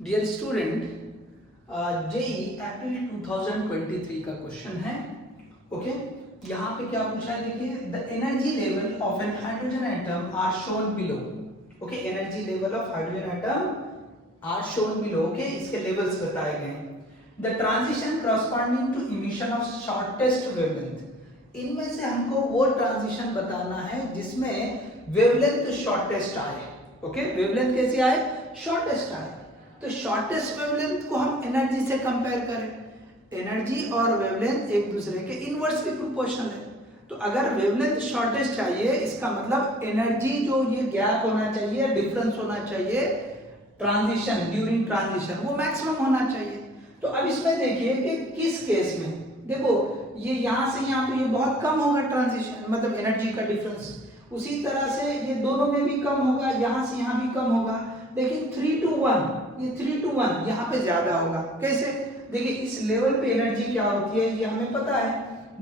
Dear student, JEE actually 2023 का question है। Okay, यहाँ पे क्या पूछा है, देखिए the energy level of an hydrogen atom are shown below. Okay, energy level of hydrogen atom are shown below. Okay, इसके लेवल्स बताए गए हैं। The transition corresponding to emission of shortest wavelength. इनमें से हमको वो ट्रांजिशन बताना है जिसमें वेवलेंथ शॉर्टेस्ट आए। ओके, वेवलेंथ कैसे आए? शॉर्टेस्ट आए। तो शॉर्टेस्ट वेवलेंथ को हम एनर्जी से कंपेयर करें। एनर्जी और वेवलेंथ एक दूसरे के इनवर्सली प्रोपोर्शनल है। तो अगर वेवलेंथ शॉर्टेस्ट चाहिए, इसका मतलब एनर्जी जो ये गैप होना चाहिए, डिफरेंस होना चाहिए ट्रांजिशन, ड्यूरिंग ट्रांजिशन, वो मैक्सिमम होना चाहिए। तो अब इसमें देखिए कि किस केस में, देखो ये यहां से यहां तो ये बहुत कम होगा ट्रांजिशन, मतलब एनर्जी का डिफरेंस। उसी तरह से ये दोनों में भी कम होगा, यहां से यहां भी कम होगा। लेकिन 3 to 1, ये 3 to 1 यहाँ पे ज्यादा होगा। कैसे? देखिए इस लेवल पे एनर्जी क्या होती है ये हमें पता है।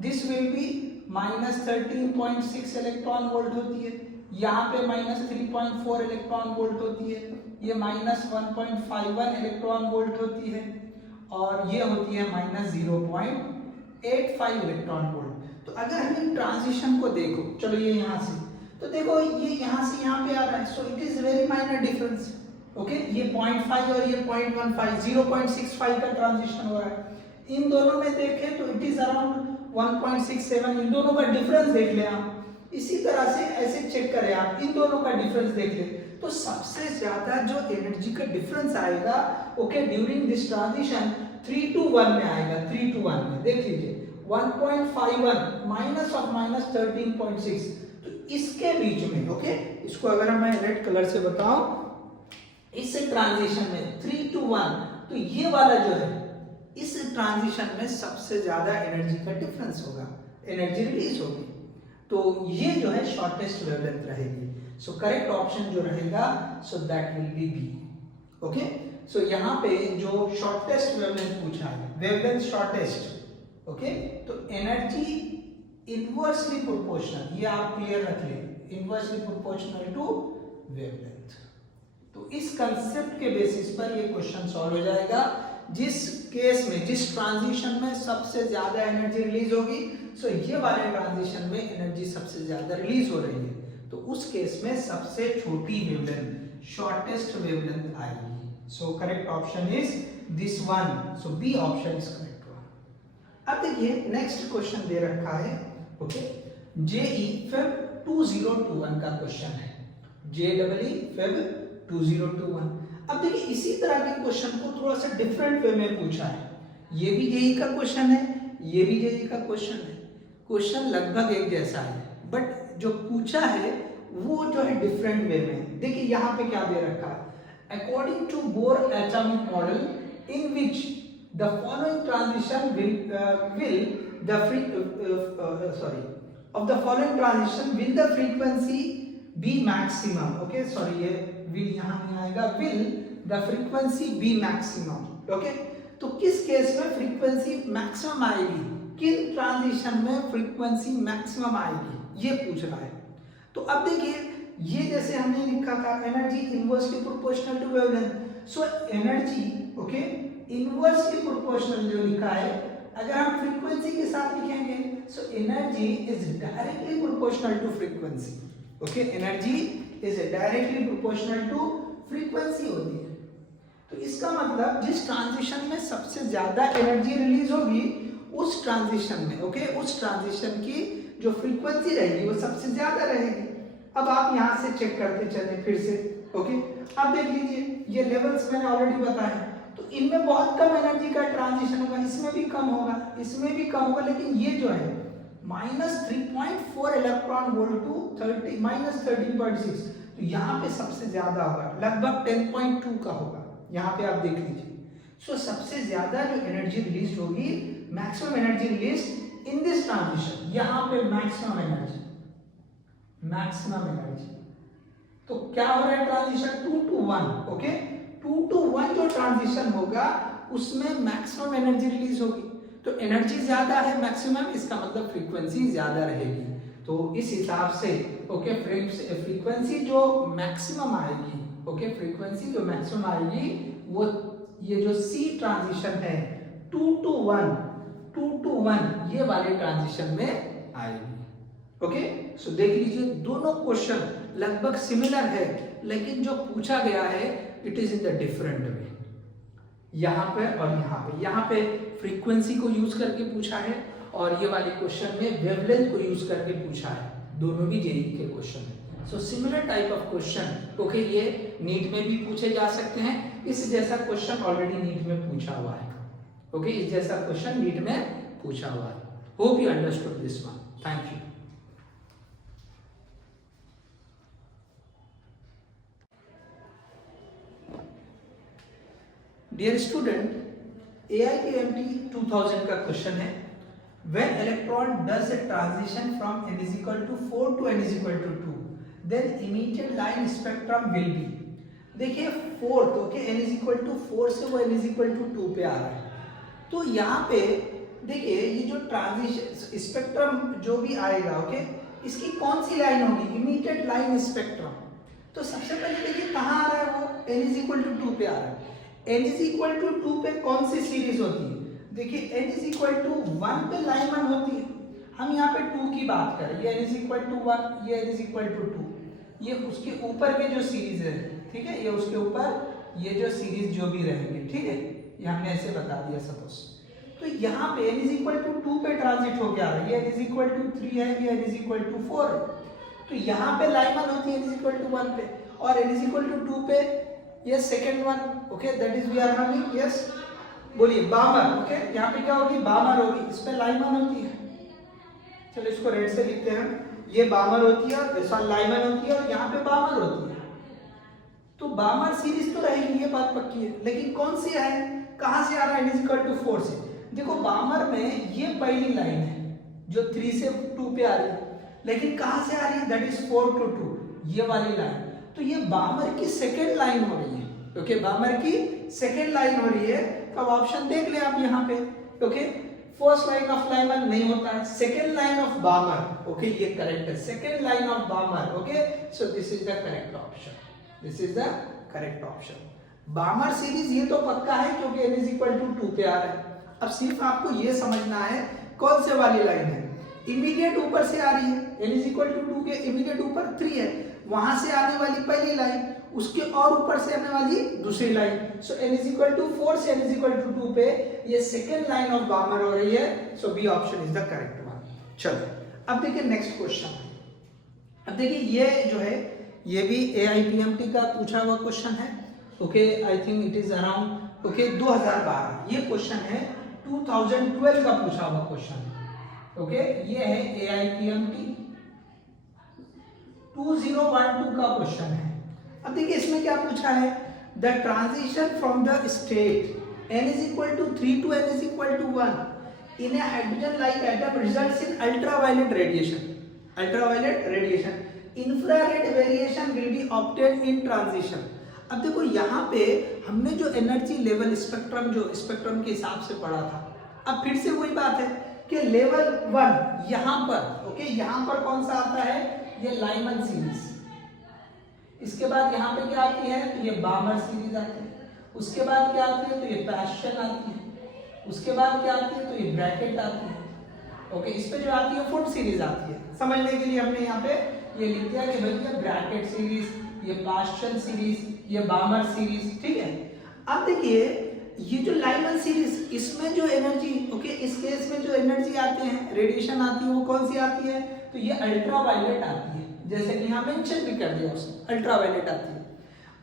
This will B -13.6 electron volt होती है, यहाँ पे -3.4 इलेक्ट्रॉन वोल्ट होती है, ये -1.51 इलेक्ट्रॉन वोल्ट होती है, और ये होती है -0.85 इलेक्ट्रॉन वोल्ट। तो अगर हम इन ट्रांजिशन को देखो, चलो ये यहाँ से, तो देखो ये यहाँ से यहाँ पे आ रहा है, so it is very minor difference. Okay, ये 0.5 और ये 0.15, 0.65 का ट्रांजिशन हो रहा है। इन दोनों में देखें तो इट इज अराउंड 1.67। इन दोनों का डिफरेंस देख लें आप। इसी तरह से ऐसे चेक करें आप, इन दोनों का डिफरेंस देख लें तो सबसे ज्यादा जो एनर्जी का डिफरेंस आएगा, okay, during this transition 3 to 1 में आएगा। 3 to 1 में देख लीजिए 1.51 माइनस ऑफ -13.6, तो इसके बीच में, ओके, इसको अगर मैं रेड कलर से बताऊं, इस ट्रांजिशन में 3 to 1, तो ये वाला जो है इस ट्रांजिशन में सबसे ज्यादा एनर्जी का डिफरेंस होगा, एनर्जी रिलीज होगी। तो ये जो है शॉर्टेस्ट वेवलेंथ रहेगी। सो करेक्ट ऑप्शन जो रहेगा, so that will be B. Okay, so यहाँ पे जो शॉर्टेस्ट वेवलेंथ पूछा है, वेवलेंथ शॉर्टेस्ट, ओके, तो एनर्जी इनवर्सली प्रोपोर्शनल, ये आप क्लियर रख लें, इनवर्सली प्रोपोर्शनल टू वेवलेंथ। तो इस कंसेप्ट के बेसिस पर ये क्वेश्चन सॉल्व हो जाएगा। जिस केस में, जिस ट्रांजिशन में सबसे ज्यादा एनर्जी रिलीज होगी, सो ये वाले ट्रांजिशन में एनर्जी सबसे ज्यादा रिलीज हो रही है, तो उस केस में सबसे छोटी वेवलेंथ, शॉर्टेस्ट वेवलेंथ आएगी। So correct option is this one, so B option is correct one. अब देखिए नेक्स्ट क्वेश्चन दे रखा है, ओके, जेई फेब 2021 का क्वेश्चन है, जेईई फेब 2021। अब देखिए इसी तरह के क्वेश्चन को थोड़ा सा डिफरेंट वे में पूछा है। ये भी जेई का क्वेश्चन है, ये भी जेई का क्वेश्चन है। क्वेश्चन लगभग एक जैसा है, बट जो पूछा है वो जो है डिफरेंट वे में। देखिए यहाँ पे क्या दे रखा है, according to Bohr atomic model in which the following transition will the frequency be maximum. Okay, sorry ये विल यहाँ नहीं आएगा, will the frequency be maximum. Okay, तो किस केस में फ्रीक्वेंसी मैक्सिमम आएगी, किन ट्रांजिशन में फ्रीक्वेंसी मैक्सिमम आएगी, ये पूछ रहा है। तो अब देखिए ये जैसे हमने लिखा था energy inversely proportional to wavelength, so energy, okay, inversely proportional जो लिखा है, अगर हम फ्रीक्वेंसी के साथ लिखेंगे, so energy is directly proportional to frequency. Okay, energy is directly proportional to frequency होती है। तो इसका मतलब जिस ट्रांजिशन में सबसे ज्यादा एनर्जी रिलीज होगी, उस ट्रांजिशन में, ओके, उस ट्रांजिशन की जो फ्रीक्वेंसी रहेगी वो सबसे ज्यादा रहेगी। अब आप यहां से चेक करते चले फिर से, ओके, अब देख लीजिए ये लेवल्स मैंने ऑलरेडी बताए, तो इनमें बहुत कम एनर्जी का ट्रांजिशन होगा, इसमें भी कम होगा, इसमें भी कम होगा, लेकिन ये जो है -3.4 इलेक्ट्रॉन वोल्ट टू -13.6, तो यहाँ पे सबसे ज्यादा होगा, लगभग 10.2 का होगा। यहाँ पे आप देख लीजिए, सो सबसे ज्यादा जो एनर्जी रिलीज होगी, maximum energy release in this transition, यहाँ पे मैक्सिमम एनर्जी, तो क्या हो रहा है ट्रांजिशन 2 to 1। ओके, 2 to 1 जो ट्रांजिशन होगा उसमें मैक्सिमम एनर्जी रिलीज होगी, तो एनर्जी ज्यादा है मैक्सिमम, इसका मतलब फ्रीक्वेंसी ज्यादा रहेगी। तो इस हिसाब से, ओके, फ्रीक्वेंसी जो मैक्सिमम आएगी, ओके, फ्रीक्वेंसी जो मैक्सिमम आएगी वो ये जो सी ट्रांजिशन है 2 to 1 ये वाले ट्रांजिशन में आएगी। ओके, सो देख लीजिए दोनों क्वेश्चन लगभग सिमिलर है, लेकिन जो पूछा गया है it is in the different way. यहाँ पे और यहाँ पे फ्रीक्वेंसी को यूज करके पूछा है, और ये वाले क्वेश्चन में वेवलेंथ को यूज करके पूछा है। दोनों भी जेईई के क्वेश्चन है। So similar type of question okay, ये नीट में भी पूछे जा सकते हैं। इस जैसा क्वेश्चन ऑलरेडी नीट में पूछा हुआ है। ओके, इस जैसा क्वेश्चन नीट में पूछा हुआ है। Hope you understood this one. Thank you. Dear student, AIPMT 2000 का क्वेश्चन है, when electron does a transition from n is equal to 4 to n is equal to 2, then emitted line spectrum will be। देखिए 4 okay, n is equal to 4 से वो n is equal to 2 पे आ रहा है। तो यहाँ पे देखिए ये जो ट्रांजिशन स्पेक्ट्रम जो भी आएगा ओके, इसकी कौन सी लाइन होगी, इमिटेड लाइन स्पेक्ट्रम। तो सबसे पहले देखिए कहाँ आ रहा है वो, n is equal to 2 पे आ रहा है। n is equal to 2 पे कौन सी सीरीज होती है, देखिए n is equal to 1 पे लाइमन होती है। हम यहाँ पे 2 की बात करें, ये n is equal to 1, ये n is equal to 2, ये उसके ऊपर के जो सीरीज है, ठीक है, ये उसके ऊपर ये जो सीरीज जो भी रहेंगे, ठीक है, ये हमने ऐसे बता दिया सपोज। तो यहाँ पे n is equal to 2 पे ट्रांजिट हो गया है, ये n is equal to 3 है, ये n is equal to 4 है। तो यहाँ पे लाइमन होती है n is equal to 1 पे, और n is equal to 2 पे ये second one okay, that is we are running. Yes बोलिए बामर ओके, यहाँ पे क्या होगी, बामर होगी, इस पे लाइमन होती है। चलो इसको रेड से लिखते हैं, ये बामर होती है और ऐसा लाइमन होती है, और यहाँ पे बामर होती है। तो बामर सीरीज तो रहेगी, ये बात पक्की है, लेकिन कौन सी है, कहाँ से आ रहा है, n is equal to 4 से। देखो बामर में ये पहली लाइन है जो 3 से 2 पे आ रही है, लेकिन कहाँ से आ रही है, दैट इज 4 to 2, ये वाली लाइन। तो ये बामर की सेकेंड लाइन हो रही है ओके, बामर की सेकेंड लाइन हो रही है। तो अब ऑप्शन देख ले आप यहाँ पे okay, first line of Lyman नहीं होता है, सेकेंड लाइन ऑफ बामर ओके, ये करेक्ट है, second line of बामर okay. So this is the correct option, this is the correct option. बामर series ये तो पक्का है क्योंकि n is equal to 2 पे आ रहा है। अब सिर्फ आपको ये समझना है कौन से वाली लाइन है, इमीडिएट ऊपर से आ रही है, n is equal to 2 के इमीडिएट ऊपर 3 है, वहां से आने वाली पहली लाइन, उसके और ऊपर से आने वाली दूसरी line. So n is equal to 4 से n is equal to 2 पे ये सेकेंड लाइन ऑफ बामर हो रही है। So B option is the correct one. चलो अब देखिए नेक्स्ट क्वेश्चन। अब देखिए ये जो है ये भी AIPMT का पूछा हुआ क्वेश्चन है okay, I think it is around okay 2012। ये क्वेश्चन है 2012 का पूछा हुआ क्वेश्चन ओके, ये है AIPMT 2012 का क्वेश्चन है। अब देखिए इसमें क्या पूछा है, the transition from the state n is equal to 3 to n is equal to 1 in a hydrogen like atom results in ultraviolet radiation. Ultraviolet radiation, infrared variation will be obtained in transition. अब देखो यहाँ पे हमने जो energy level spectrum जो spectrum के हिसाब से पढ़ा था, अब फिर से वही बात है कि लेवल 1 यहाँ पर ओके, यहाँ पर कौन सा आता है, ये लाइमन सीरीज। इसके बाद यहाँ पे क्या आती है, तो ये बामर सीरीज आती है। उसके बाद क्या आती है, तो ये पैशन आती है। उसके बाद क्या आती है, तो ये ब्रैकेट आती है ओके। इस पे जो आती है फुट सीरीज आती है। समझने के लिए हमने यहाँ पे ये लिख दिया कि भैया ब्रैकेट सीरीज, ये पास्चन सीरीज, ये बामर सीरीज, ठीक है। अब देखिए ये जो लाइमन सीरीज, इसमें जो एनर्जी ओके, इस केस में जो एनर्जी आती है, रेडिएशन आती है, वो कौन सी आती है, तो ये अल्ट्रावायलेट आती है, जैसे कि यहाँ मेंशन भी कर दिया उसने, अल्ट्रावायलेट आती है।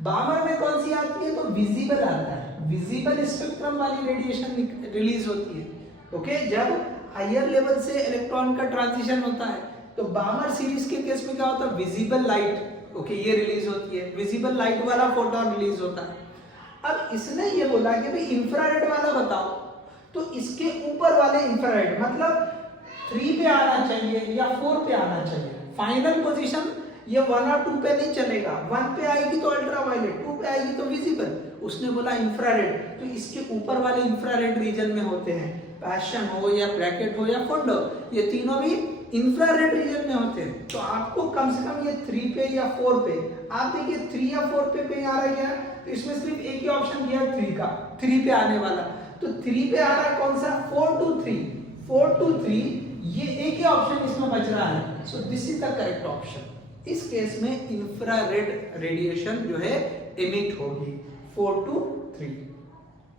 बामर में कौन सी आती है, तो विजिबल आता है, विजिबल स्पेक्ट्रम वाली रेडिएशन रिलीज होती है ओके। जब हायर लेवल से इलेक्ट्रॉन का ट्रांजिशन होता है तो बामर सीरीज के केस में क्या होता है, विजिबल लाइट ओके, ये रिलीज होती है, विजिबल लाइट वाला फोटोन रिलीज होता है। अब इसने ये बोला कि भाई इंफ्रारेड वाला बताओ, तो इसके ऊपर वाले इंफ्रारेड मतलब 3 पे आना चाहिए या 4 पे आना चाहिए। फाइनल पोजीशन ये 1 और 2 पे नहीं चलेगा, 1 पे आएगी तो अल्ट्रावायलेट, 2 पे आएगी तो विजिबल। उसने बोला इंफ्रारेड, तो इसके ऊपर वाले इंफ्रारेड रीजन में होते हैं, पैशन हो या ब्रैकेट हो या फंड हो, ये तीनों भी इंफ्रारेड रीजन में होते हैं, तो आपको कम से कम ये 3 पे या 4 पे, आप देखिए 3 या 4 पे कहीं आ रहा है, तो इसमें सिर्फ एक ही ऑप्शन दिया 3 का, 3 पे आने वाला, तो 3 पे आ रहा है कौन सा, 4 to 3, ये एक ही ऑप्शन इसमें बच रहा है, सो this is the correct option. इस केस में इंफ्रारेड रेडिएशन जो है एमिट होगी 4 to 3।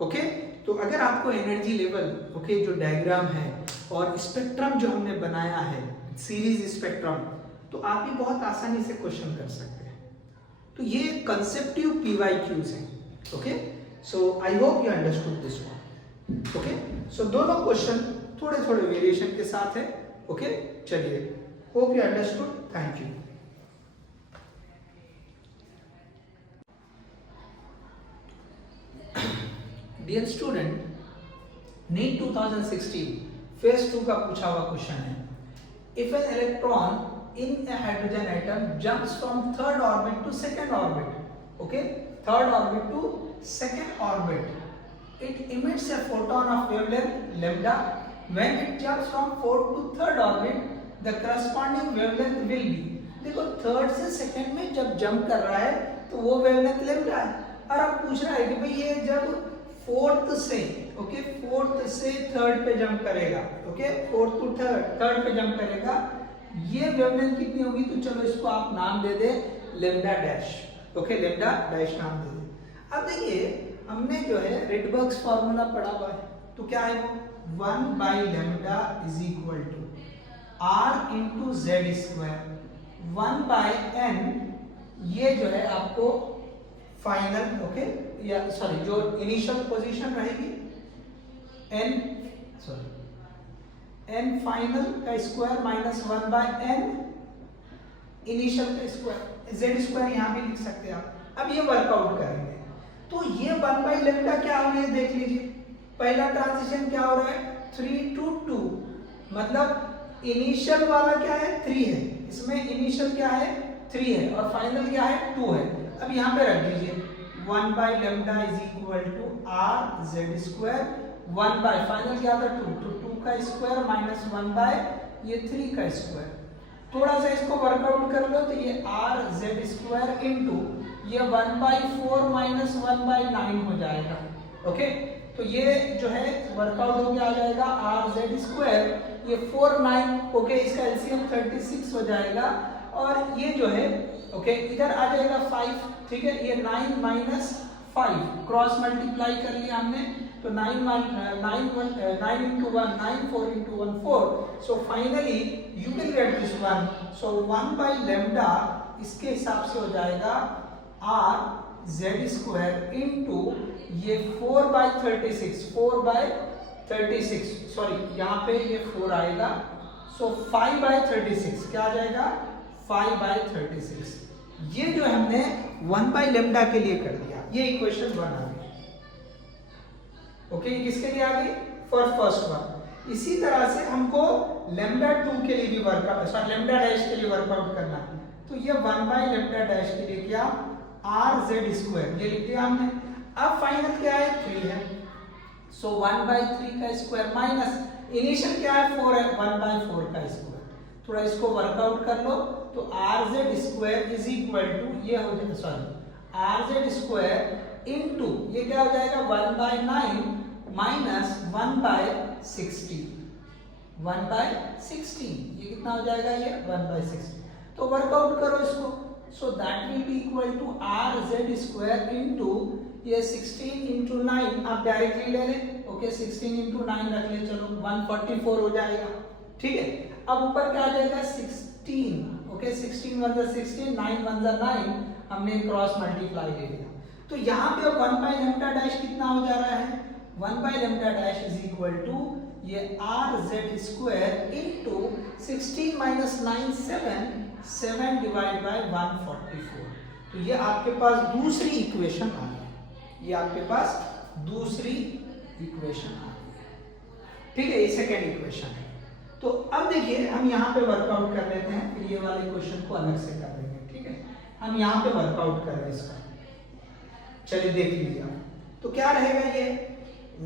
ओके, तो अगर आपको एनर्जी लेवल ओके जो डायग्राम है और स्पेक्ट्रम जो हमने बनाया है सीरीज स्पेक्ट्रम, तो आप ये बहुत आसानी से क्वेश्चन कर सकते हैं। तो ये कंसेप्टिव पीवाईक्यूज हैं। Okay, so I hope you understood this one. Okay, so दोनों क्वेश्चन थोड़े थोड़े वेरिएशन के साथ है। ओके, चलिए, hope you understood, thank you. Dear student, NEET 2016 phase 2 का पूछा हुआ क्वेश्चन है। If an electron in a hydrogen atom jumps from third orbit to second orbit, okay, third orbit to second orbit, it emits a photon of wavelength lambda. When it jumps from fourth to third orbit, the corresponding wavelength will be, देखो third से second में जब jump कर रहा है तो वो wavelength lambda है, और अब पूछ रहा है कि भाई ये जब फोर्थ से ओके फोर्थ से थर्ड पे जंप करेगा, ओके फोर्थ टू थर्ड पे जंप करेगा, ये वेवलेंथ कितनी होगी, तो चलो इसको आप नाम दे दे lambda dash, okay lambda dash नाम दे दे। अब देखिए हमने जो है रिडबर्ग्स फार्मूला पढ़ा हुआ है, तो क्या है वो 1 by lambda is equal to r into z square 1 by n, ये जो है आपको फाइनल ओके या सॉरी जो इनिशियल पोजीशन रहेगी n फाइनल का square minus 1 by n initial का स्क्वायर, z स्क्वायर यहाँ भी लिख सकते हैं आप। अब ये वर्कआउट करेंगे तो ये 1 by lambda क्या हो रहा है, देख लीजिए पहला ट्रांजिशन क्या हो रहा है 3 to 2, मतलब इनिशियल वाला क्या है 3 है, इसमें इनिशियल क्या है 3 है और फाइनल क्या है 2 है। अब यहाँ पे रख दीजिए 1 by lambda is equal to r z square 1 by final क्या था 2, तो 2 का स्क्वायर माइनस 1 by ये 3 का स्क्वायर, थोड़ा सा इसको वर्कआउट कर लो तो ये r z स्क्वायर इनटू ये 1 by 4 माइनस 1 by 9 हो जाएगा। ओके, तो ये जो है वर्कआउट होके आ जाएगा r z स्क्वायर, ये 4 9 ओके, इसका एलसीएम 36 हो जाएगा, और ये जो है ओके इधर आ जाएगा 5, ठीक है, ये 9 माइनस 5 क्रॉस मल्टीप्लाई कर लिया हमने, तो 9 into 1 9 4 into 1 4, so finally you will get this one, so 1 by lambda इसके हिसाब से हो जाएगा r z स्क्वायर इनटू ये 4 by 36 सॉरी यहाँ पे ये 4 आएगा, सो 5 by 36 क्या आ जाएगा 5 by 36। ये जो हमने 1 by lambda के लिए कर दिया, ये इक्वेशन 1 आ गई। ओके, किसके लिए आ गई, फॉर फर्स्ट वन। इसी तरह से हमको lambda 2 के लिए भी वर्कआउट, सॉरी lambda डैश के लिए वर्कआउट करना है, तो ये 1 by lambda डैश के लिए क्या r z स्क्वायर ये लिख दिया हमने। अब फाइनल क्या है 3 है, सो 1 by 3 का स्क्वायर माइनस इनिशियल क्या है 4 है 1 by 4 का स्क्वायर, थोड़ा इसको वर्कआउट कर लो तो r z square is equal to ये हो जाएगा sorry r z square into ये क्या हो जाएगा 1 by 9 माइनस 1 by 16, 1 by 16 ये कितना हो जाएगा ये 1 by 16, तो वर्कआउट करो इसको, so that will be equal to r z square into ये 16 into 9 आप डायरेक्टली ले लें, ओके 16 into 9 रख ले, चलो 144 हो जाएगा, ठीक है। अब ऊपर क्या आ जाएगा 16, ओके 16 1 जा 16 9 1 जा 9, हमने क्रॉस मल्टीप्लाई ले लिया, तो यहाँ पे 1 by lambda डैश कितना हो जा रहा है 1 by lambda dash is equal to ये r z square into 16 minus 9 7 divide by 144, तो ये आपके पास दूसरी इक्वेशन आ गई, ये आपके पास दूसरी इक्वेशन आ गई, ठीक है, ये सेकेंड इक्वेशन है। तो अब देखिए हम यहाँ पे वर्कआउट कर लेते हैं, फिर ये वाले क्वेश्चन को अलग से कर लेंगे, ठीक है। हम यहाँ पे वर्कआउट कर रहे हैं इसका, चलिए देख लीजिए आप, तो क्या रहेगा ये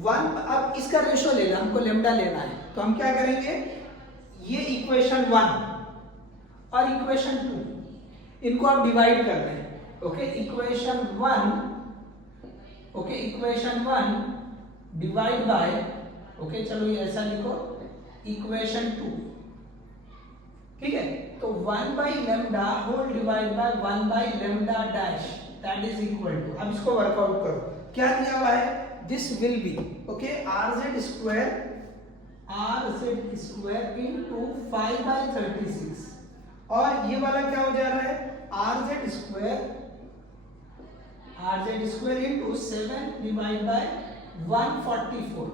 1, अब इसका रेशो लेना हमको लैम्डा लेना है, तो हम क्या करेंगे ये इक्वेशन 1 और इक्वेशन 2 इनको आप डिवाइड कर लें। Okay, equation 1 divide by, okay चलो ये ऐसा लिखो, इक्वेशन 2, ठीक है। तो 1 by lambda whole divide by 1 by lambda dash that is equal to, अब इसको वर्कआउट करो, क्या दिया हुआ है, this will be okay RZ square into 5 by 36, और ये वाला क्या हो जा रहा है, RZ square into 7 divide by 144।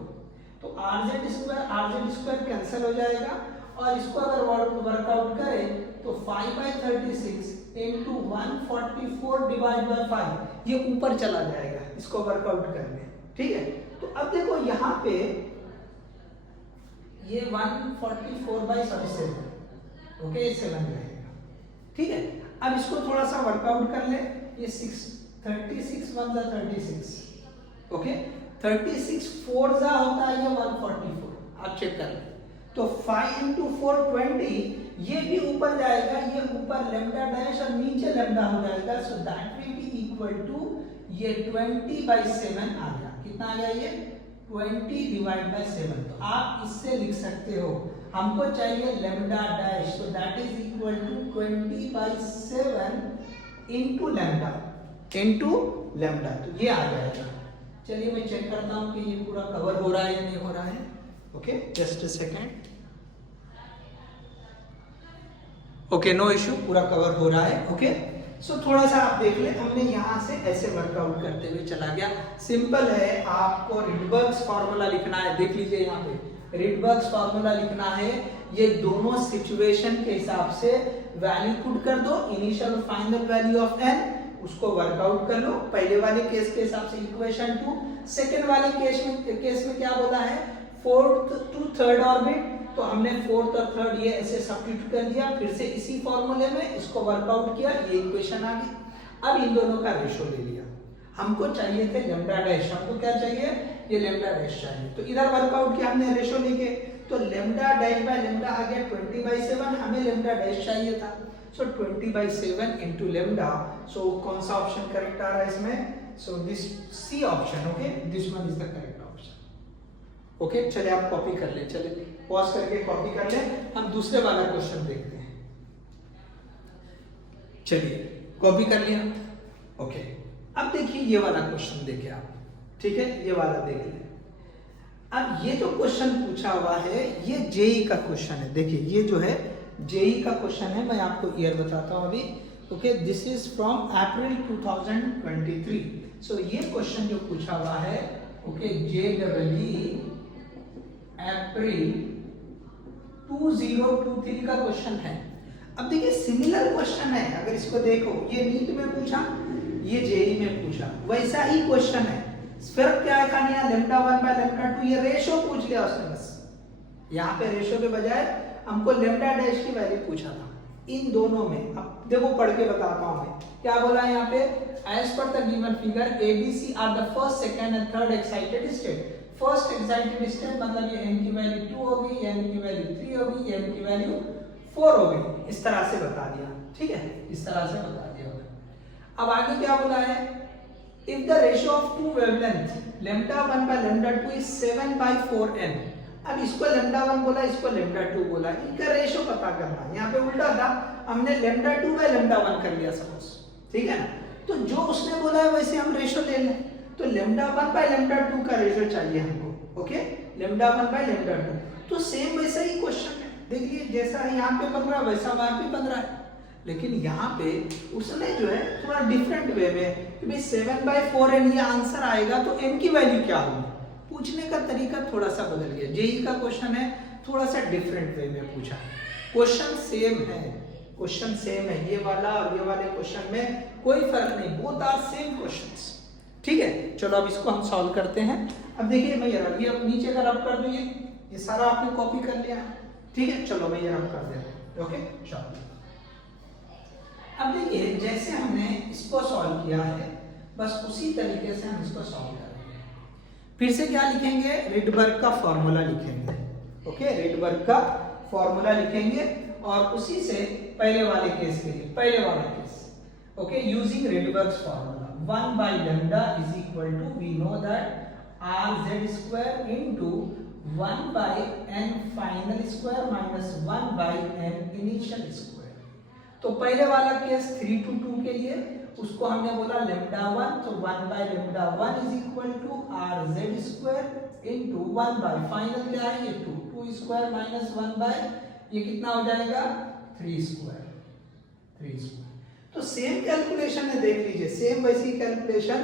तो आरजेड स्क्वायर कैंसिल हो जाएगा, और इसको अगर वर्कआउट करें तो 5 बाई 36 इंटू 144 डिवाइड बाय 5 ये ऊपर चला जाएगा, इसको वर्कआउट करने, ठीक है। तो अब देखो यहाँ पे ये 144 बाई 7, ओके 7 रहेगा, ठीक है। अब इसको थोड़ा सा वर्कआउट कर ले, ये 36 1 जा 36, ओके 36 4 जा होता है ये 144, आप चेक कर ले। तो 5 इंटू 4 20, ये भी ऊपर जाएगा, ये ऊपर लेमडा डैश और नीचे लेमडा हो जाएगा, so that will be equal to ये 20 बाई 7 आ गया, कितना आ गया ये 20 डिवाइड बाई 7। तो आप इससे लिख सकते हो, हमको चाहिए लेमडा डैश, तो that is equal to 20 by 7 into lambda, तो ये आ जाएगा। चलिए मैं चेक करता हूँ कि ये पूरा कवर हो रहा है या नहीं हो रहा है। Okay just a second, okay no issue, पूरा कवर हो रहा है। ओके सो थोड़ा सा आप देख ले, हमने यहाँ से ऐसे वर्कआउट करते हुए चला गया, सिंपल है। आपको रिडबर्ग्स फार्मूला लिखना है, देख लीजिए यहाँ पे रिडबर्ग्स फार्मूला लिखना है, ये दोनों सिचुएशन के हिसाब से वैल्यू पुट कर दो, इनिशियल और फाइनल वैल्यू ऑफ n, उसको वर्कआउट कर लो। पहले वाले केस के हिसाब से इक्वेशन 2, सेकेंड वाले केस में क्या बोला है, फोर्थ टू थर्ड ऑर्बिट, तो हमने फोर्थ और थर्ड ये ऐसे सब्स्टिट्यूट कर दिया, फिर से इसी फॉर्मूले में इसको वर्कआउट किया, ये इक्वेशन आ गई। अब इन दोनों का रेशो ले लिया, हमको चाहिए थे लेमडा डैश, हमको क्या चाहिए, ये लेमडा डैश चाहिए, तो इधर वर्कआउट किया हमने रेशो लेके, तो लेमडा डैश बाय लेमडा आ गया 20 बाई 7, हमें लेमडा डैश चाहिए था, so 20 by 7 into lambda, so कौन सा ऑप्शन करेक्ट आ रहा है इसमें, so this C option, okay this one is the correct option. Okay चलिए आप कॉपी कर ले, चलिए पॉज करके कॉपी कर ले, हम दूसरे वाला क्वेश्चन देखते हैं। चलिए कॉपी कर लिया, ओके अब देखिए ये वाला क्वेश्चन देखिए आप, ठीक है ये वाला देख ले। अब ये जो क्वेश्चन पूछा हुआ है ये जेई का क्वेश्चन है, देखिए ये जो है जेई का क्वेश्चन है, मैं आपको ईयर बताता हूं अभी। Okay this is from April 2023, सो ये क्वेश्चन जो पूछा हुआ है, ओके JEE अप्रैल 2023 का क्वेश्चन है। अब देखिए सिमिलर क्वेश्चन है, अगर इसको देखो ये नीट में पूछा, ये जेई में पूछा, वैसा ही क्वेश्चन है, फर्क क्या है खाने, यहाँ लेमडा 1 बाय लेमडा 2 ये रेशो पूछ लिया उसने, बस यहाँ पे रेशो के बजाय हमको लेमडा डैश की वैल्यू पूछा था इन दोनों में। अब देखो पढ़ के बताता हूँ मैं क्या बोला है यहाँ पे, as per the given figure ABC are the first second and third excited state. First excited state मतलब ये n की वैल्यू 2 होगी, n की वैल्यू 3 होगी, n की वैल्यू 4 होगी, इस तरह से बता दिया, ठीक है इस तरह से बता दिया। अब आगे क्या बोला है, if the ratio of two wavelength lambda 1 by lambda 2 is 7 by 4n। अब इसको लेमडा 1 बोला, इसको लेमडा 2 बोला, इनका रेशियो पता करना है। यहाँ पे उल्टा था, हमने लेमडा 2 बाय लेमडा 1 कर लिया सपोज, ठीक है ना, तो जो उसने बोला है वैसे हम रेशियो ले लें, तो लेमडा 1 बाय लेमडा 2 का रेशियो चाहिए हमको, ओके लेमडा 1 बाय लेमडा 2, तो सेम वैसा ही क्वेश्चन है, देखिए जैसा यहाँ पे बन रहा है वैसा वहां पे बन रहा है, लेकिन यहाँ पे उसने जो है थोड़ा डिफरेंट वे में कि भाई 7 बाय 4n ये आंसर आएगा तो n की वैल्यू क्या होगी, पूछने का तरीका थोड़ा सा बदल गया। जेई का क्वेश्चन है, थोड़ा सा डिफरेंट वे में पूछा, क्वेश्चन सेम है, क्वेश्चन सेम है, ये वाला और ये वाले क्वेश्चन में कोई फर्क नहीं, बोथ आर सेम क्वेश्चंस, ठीक है। चलो अब इसको हम सॉल्व करते हैं। अब देखिए मैं ये अब नीचे का रब कर दूं, ये सारा आपने कॉपी कर लिया है, ठीक है। चलो मैं ये रब कर देता हूं, ओके चलो। अब देखिए जैसे हमने इसको सॉल्व किया है बस उसी तरीके से हम इसको सॉल्व करेंगे। फिर से क्या लिखेंगे, रिडबर्ग का फॉर्मूला लिखेंगे, ओके रिडबर्ग का फॉर्मूला लिखेंगे और उसी से पहले वाले केस के लिए पहले वाला case, okay, using रेडबर्ग्स formula 1 by lambda is equal to we know that rz square into 1 by n final square minus 1 by n initial square। तो पहले वाला केस 3 to 2 के लिए उसको हमने बोला lambda 1, तो 1 by lambda 1 is equal to rz square into 1 by final क्या है ये 2 square minus 1 by ये कितना हो जाएगा 3 स्क्वायर। तो सेम कैलकुलेशन है, देख लीजिए सेम वैसी कैलकुलेशन,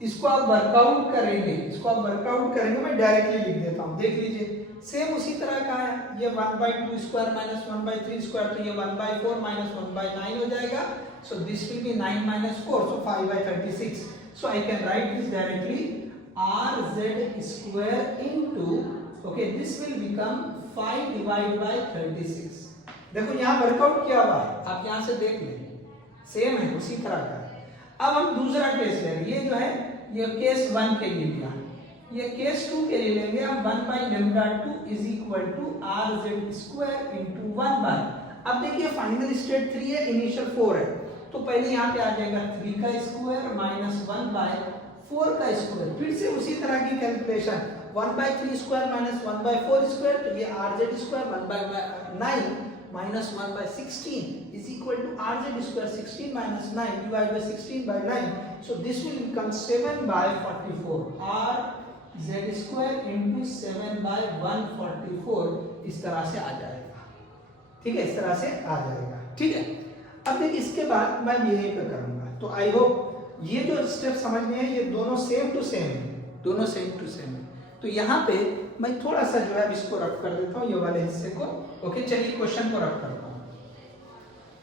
इसको आप वर्कआउट करेंगे, मैं डायरेक्टली लिख देता हूं, देख लीजिए सेम उसी तरह का है, ये 1 by 2 square minus 1 by 3 square, तो ये 1 by 4 माइनस 1 by 9 हो जाएगा, सो this will B 9 minus 4, so 5 by 36, so I can write this directly rz square into, okay, this will become 5 divided by 36। देखो यहाँ वर्कआउट किया हुआ है, आप यहाँ से देख लें सेम है उसी तरह का। अब हम दूसरा केस लेंगे, ये जो है ये केस 1 के लिए लिया, ये केस 2 के लिए लेंगे हम 1 by lambda 2 is equal to rz square into 1 by, अब देखिए फाइनल स्टेट 3 है, इनिशियल 4 है, तो पहले यहाँ पे आ जाएगा 3 का स्क्वायर माइनस 1 by 4 का स्क्वायर, फिर से उसी तरह की calculation 1 by 3 square minus 1 by 4 square, तो ये rz square 1 by 9 minus 1 by 16 is equal to rz square 16 minus 9 divided by 16 by 9, so this will become 7 by 44, rz square into 7 by 144, इस तरह से आ जाएगा, ठीक है, इस तरह से आ जाएगा, ठीक है। अब देखिए इसके बाद मैं यही पे करूंगा, तो आई होप ये जो स्टेप समझ में है, ये दोनों सेम टू सेम है, तो यहाँ पे मैं थोड़ा सा जो है इसको रफ कर देता हूँ, ये वाले हिस्से को, ओके। चलिए क्वेश्चन को रफ करता हूँ,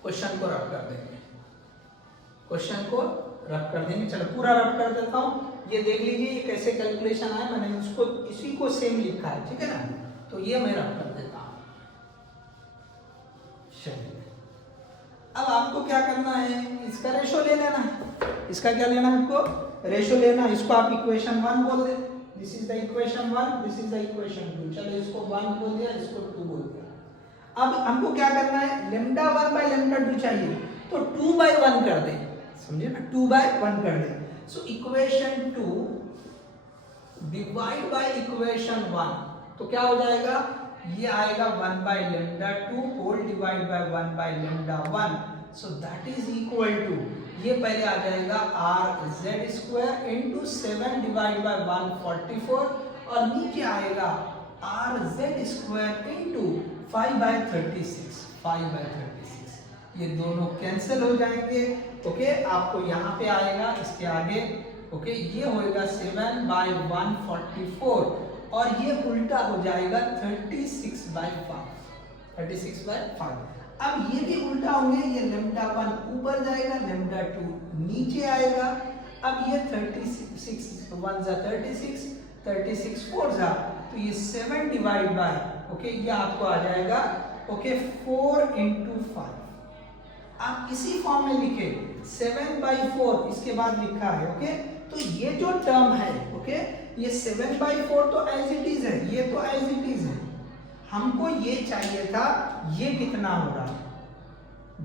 क्वेश्चन को रफ कर देंगे, चलो पूरा रफ कर देता हूँ, ये देख लीजिए ये कैसे कैलकुलेशन आया, मैंने उसको इसी को सेम लिखा है, ठीक है ना, तो ये मैं रफ कर देता हूँ। चलिए अब आपको क्या करना है, इसका रेशो ले लेना है, इसका क्या लेना है आपको, रेशो लेना है, इसको आप इक्वेशन 1 बोल दे, this is the equation 1, this is the equation 2, चलो इसको 1 बोल दिया, इसको 2 बोल दिया। अब हमको क्या करना है, lambda 1 by lambda 2 चाहिए, तो 2 by 1 कर दे, समझे ना, 2 by 1 कर दे, so equation 2 divide by equation 1, तो क्या हो जाएगा, ये आएगा 1 by lambda 2 whole divide by 1 by lambda 1, so that is equal to, ये पहले आ जाएगा rz square into 7 divide by 144, और नीचे आएगा rz स्क्वायर इनटू 5 by 36, ये दोनों कैंसिल हो जाएंगे, ओके। आपको यहाँ पे आएगा इसके आगे, ओके, ये होएगा 7 by 144, और ये उल्टा हो जाएगा 36 by 5। अब ये भी उल्टा होंगे, ये lambda 1 ऊपर जाएगा, lambda 2 नीचे आएगा, अब ये 36 1 जा 36 4 जा, तो ये 7 डिवाइड बाय, ओके, ये आपको आ जाएगा, ओके, 4 into 5। आप इसी फॉर्म में लिखे 7 by 4 इसके बाद लिखा है, ओके, तो ये जो टर्म है, ओके, ये 7 by 4 तो एज इट इज है, ये तो एज इट इज है, हमको ये चाहिए था, ये कितना हो रहा है,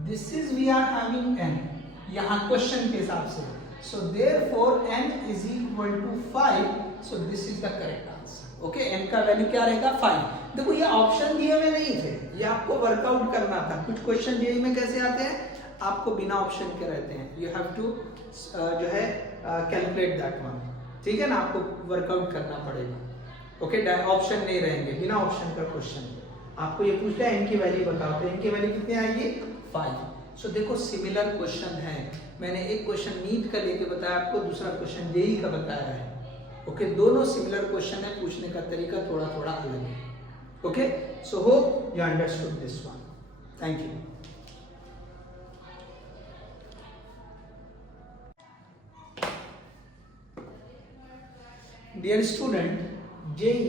this is we are having n यहाँ क्वेश्चन के हिसाब से, so therefore n is equal to 5, so this is the correct answer, okay. n का वैल्यू क्या रहेगा 5। देखो ये ऑप्शन दिए हुए नहीं थे, ये आपको वर्कआउट करना था, कुछ क्वेश्चन जेईई में कैसे आते हैं, आपको बिना ऑप्शन के रहते हैं, यू हैव टू जो है कैलकुलेट दैट वन, ठीक है ना, आपको वर्कआउट करना पड़ेगा, ओके। ऑप्शन नहीं रहेंगे, बिना ऑप्शन का क्वेश्चन आपको ये पूछता है n की वैल्यू बताओ, तो n की वैल्यू कितनी आएगी 5। सो देखो सिमिलर क्वेश्चन है, मैंने एक क्वेश्चन नीट का लेके बताया आपको, दूसरा क्वेश्चन जेईई का बताया है, ओके। दोनों सिमिलर क्वेश्चन है, पूछने का तरीका थोड़ा थोड़ा अलग है, okay. So hope you understood this one, thank you. Dear student, JEE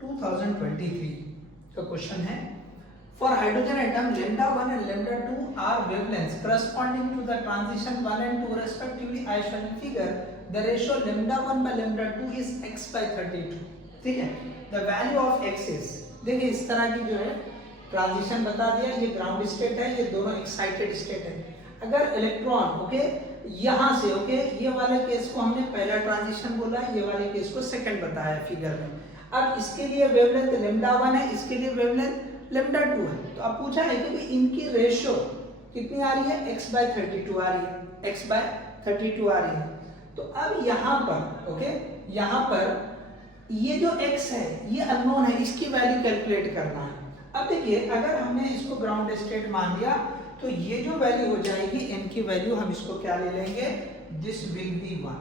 2023 का क्वेश्चन है, for hydrogen atom lambda 1 and lambda 2 are wavelengths corresponding to the transition 1 and 2 respectively. I shall figure the ratio lambda 1 by lambda 2 is x by 32, ठीक है। The value of x is, देखिए इस तरह की जो है transition बता दिया, ये ग्राउंड स्टेट है, ये दोनों एक्साइटेड स्टेट है। अगर इलेक्ट्रॉन ओके यहाँ से ओके ये वाले केस को हमने पहला ट्रांजिशन बोला, ये वाले केस को सेकंड बताया फिगर में। अब इसके लिए वेवलेंथ लैम्डा 1 है, इसके लिए वेवलेंथ लैम्डा 2 है। तो अब पूछा है कि इनकी रेशियो कितनी आ रही है, x/32 आ रही है, x/32 आ रही है। तो अब यहाँ पर ओके यहाँ पर ये जो x है ये अननोन है, इसकी वैल्यू कैलकुलेट करना है। अब देखिए अगर हमने इसको ग्राउंड स्टेट मान लिया तो ये जो वैल्यू हो जाएगी n की वैल्यू हम इसको क्या ले लेंगे, दिस विल बी 1।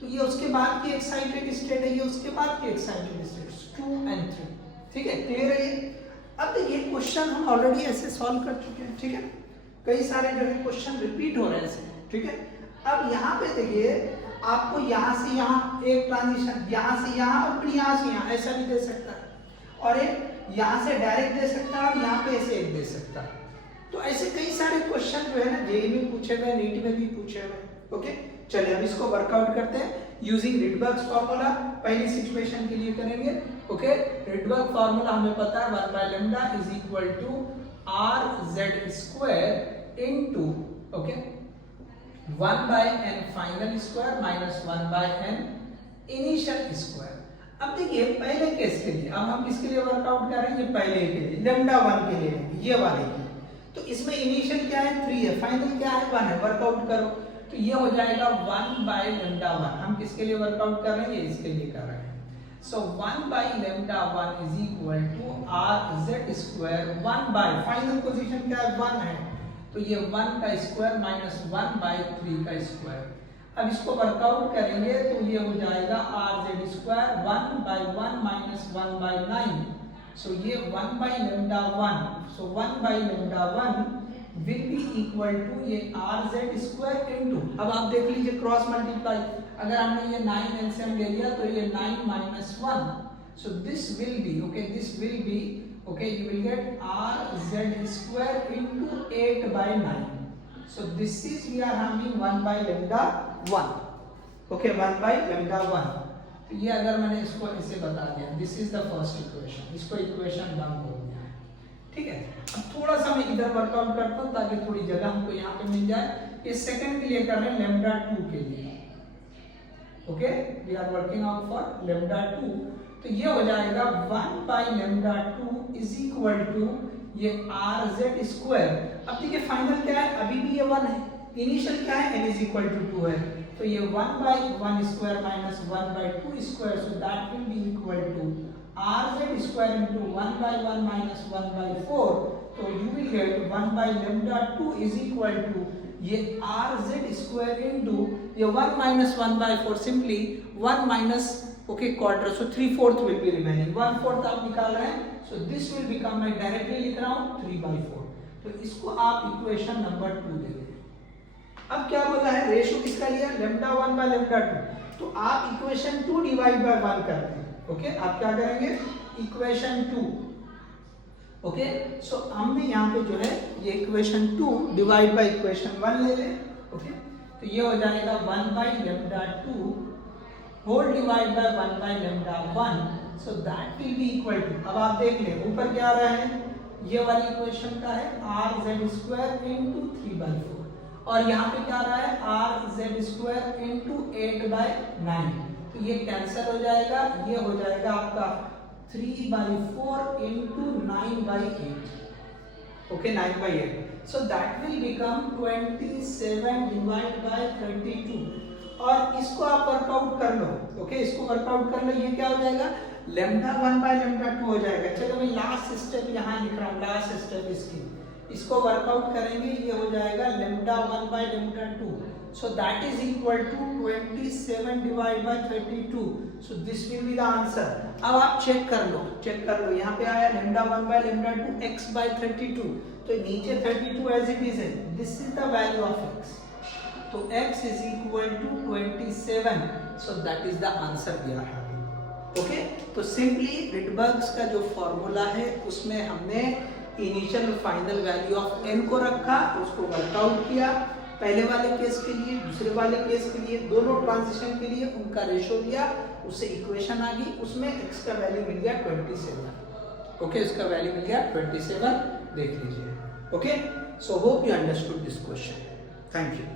तो ये उसके बाद की एक्साइटेड स्टेट है, ये उसके बाद की एक्साइटेड स्टेट 2 and 3। ठीक है, क्लियर है ये। अब देखिए क्वेश्चन हम ऑलरेडी ऐसे सॉल्व कर चुके हैं, ठीक है, कई सारे जो है क्वेश्चन रिपीट हो रहे हैं ऐसे, ठीक है। अब यहाँ पे देखिए आपको यहाँ से यहाँ एक ट्रांजिशन, यहाँ से यहाँ और फिर यहाँ से यहाँ ऐसा भी दे सकता है, और एक यहाँ से डायरेक्ट दे सकता है और यहाँ पे ऐसे एक दे सकता है। तो ऐसे कई सारे क्वेश्चन जो है ना जेईई में पूछे गए, नीट में भी पूछे गए। ओके चलिए अब इसको वर्कआउट करते हैं यूजिंग रिडबर्ग्स फार्मूला। पहली सिचुएशन के लिए करेंगे। ओके रिडबर्ग फार्मूला हमें पता है 1/λ is equal to rz square into okay 1/n final square minus 1/n initial square. अब देखिए पहले केस के लिए अब हम किसके लिए वर्कआउट कर रहे हैं, ये पहले के लिए λ1 के लिए, ये वाले के। तो इसमें इनिशियल क्या है 3 है, फाइनल क्या है 1 है, वर्कआउट करो तो ये हो जाएगा 1/λ1। हम किसके लिए वर्कआउट कर रहे हैं, ये इसके लिए कर रहे हैं। So 1/λ1 is equal to rz square 1/ final position क्या है 1 है, तो ये 1 का स्क्वायर माइनस 1/3 का स्क्वायर। अब इसको वर्कआउट करेंगे तो ये हो जाएगा rz स्क्वायर 1/1 माइनस 1/9। सो ये 1/λ1, सो 1/λ1 will be equal to ये rz स्क्वायर इनटू, अब आप देख लीजिए क्रॉस मल्टीप्लाई, अगर हमने ये 9 एलसीएम ले लिया तो ये 9 minus 1, so this will be okay, this will be okay, you will get rz square into 8/9. So this is we are having 1/λ1. Okay, 1/λ1. तो ये अगर मैंने इसको ऐसे बता दिया, this is the first equation, इसको इक्वेशन 1 बोल दिया, ठीक है। अब थोड़ा सा मैं इधर वर्कआउट करता हूँ ताकि थोड़ी जगह हमको यहाँ पे मिल जाए। ये सेकंड के लिए कर रहे हैं λ2 के लिए। Okay we are working out for λ2, तो ये हो जाएगा 1/λ2 इज इक्वल टू ये rz स्क्वायर। अब देखिए फाइनल क्या है, अभी भी ये 1 है, इनिशियल क्या है n इज इक्वल टू 2 है, तो ये 1/1 square minus 1/2 square, so that will be equal to rz square into 1/1 minus 1/4, तो you will get 1/λ2 is equal to ये rz स्क्वायर इनटू ये 1 minus 1/4, simply 1 minus okay quarter, so 3/4 will be remaining, 1/4 आप निकाल रहे हैं, so this will become, मैं directly लिख रहा हूं 3/4। तो इसको आप इक्वेशन नंबर 2 दे दें। अब क्या बोला है, रेशियो किसका लिया λ1/λ2, तो आप इक्वेशन 2 डिवाइड बाय 1 करते हैं। ओके आप क्या करेंगे, इक्वेशन 2 ओके, सो हमने यहाँ पे जो है ये इक्वेशन 2 डिवाइड बाय इक्वेशन 1 ले लें। ओके तो ये हो जाएगा 1/λ2 whole divide by 1/λ1, so that will be equal to, अब आप देख लें ऊपर क्या आ रहा है, ये वाली इक्वेशन का है rz स्क्वायर इनटू 3/4, और यहाँ पे क्या आ रहा है rz स्क्वायर इनटू 8/9, तो ये कैंसिल हो जाएगा, ये हो जाएगा आपका 3/4 into 9/8, okay 9/8, so that will become 27 divide by 32, और इसको आप वर्कआउट कर लो। ओके इसको वर्कआउट कर लो, ये क्या हो जाएगा λ1/λ2 हो जाएगा। चलो मैं लास्ट स्टेप यहाँ लिख रहा हूँ, लास्ट स्टेप इसको वर्कआउट करेंगे, ये हो जाएगा λ1/λ2, so that is equal to 27 divide by 32, so this will be the answer. अब आप चेक कर लो, यहाँ पे आया λ1/λ2 x/32, तो नीचे 32 एज इट इज है, this is the value of x, तो x is equal to 27, so that is the answer we are having. Okay, तो सिंपली रिडबर्ग्स का जो फॉर्मूला है उसमें हमने initial final value of n को रखा, उसको वर्कआउट किया, पहले वाले केस के लिए दूसरे वाले केस के लिए दोनों ट्रांजिशन के लिए उनका रेशो लिया, उससे इक्वेशन आ गई, उसमें x का वैल्यू मिल गया 27। ओके, इसका वैल्यू मिल गया 27, देख लीजिए। Okay, so hope you understood this question. Thank you.